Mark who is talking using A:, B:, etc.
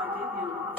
A: Aleluia.